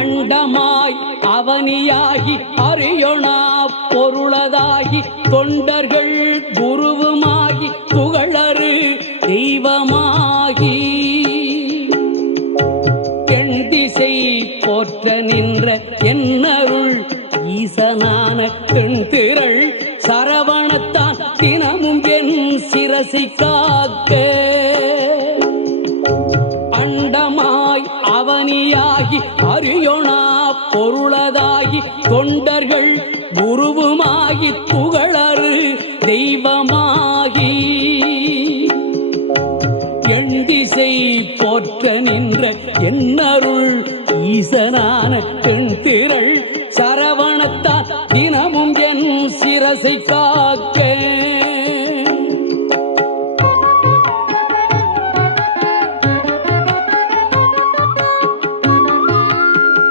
அண்டமாய் அவனியாகி அறியொணா பொருளதாகி தொண்டர்கள் குருவுமாகி புகழறு தெய்வமாகி எண் திசை போற்ற நின்ற என்னருள் ஈசனான தென்திரள் சரவணத்தான் தினமும் என் சிரசை காக்க அண்டமாய் அவனியாகி அறியொணா பொருளதாகி தொண்டர்கள் குருவுமாகி புகழறு தெய்வமாகி எண் திசை போற்ற நின்ற என்னருள் ஈசனான தென்திரள் சரவணத்தான் தினமும் என் சிரசை காக்க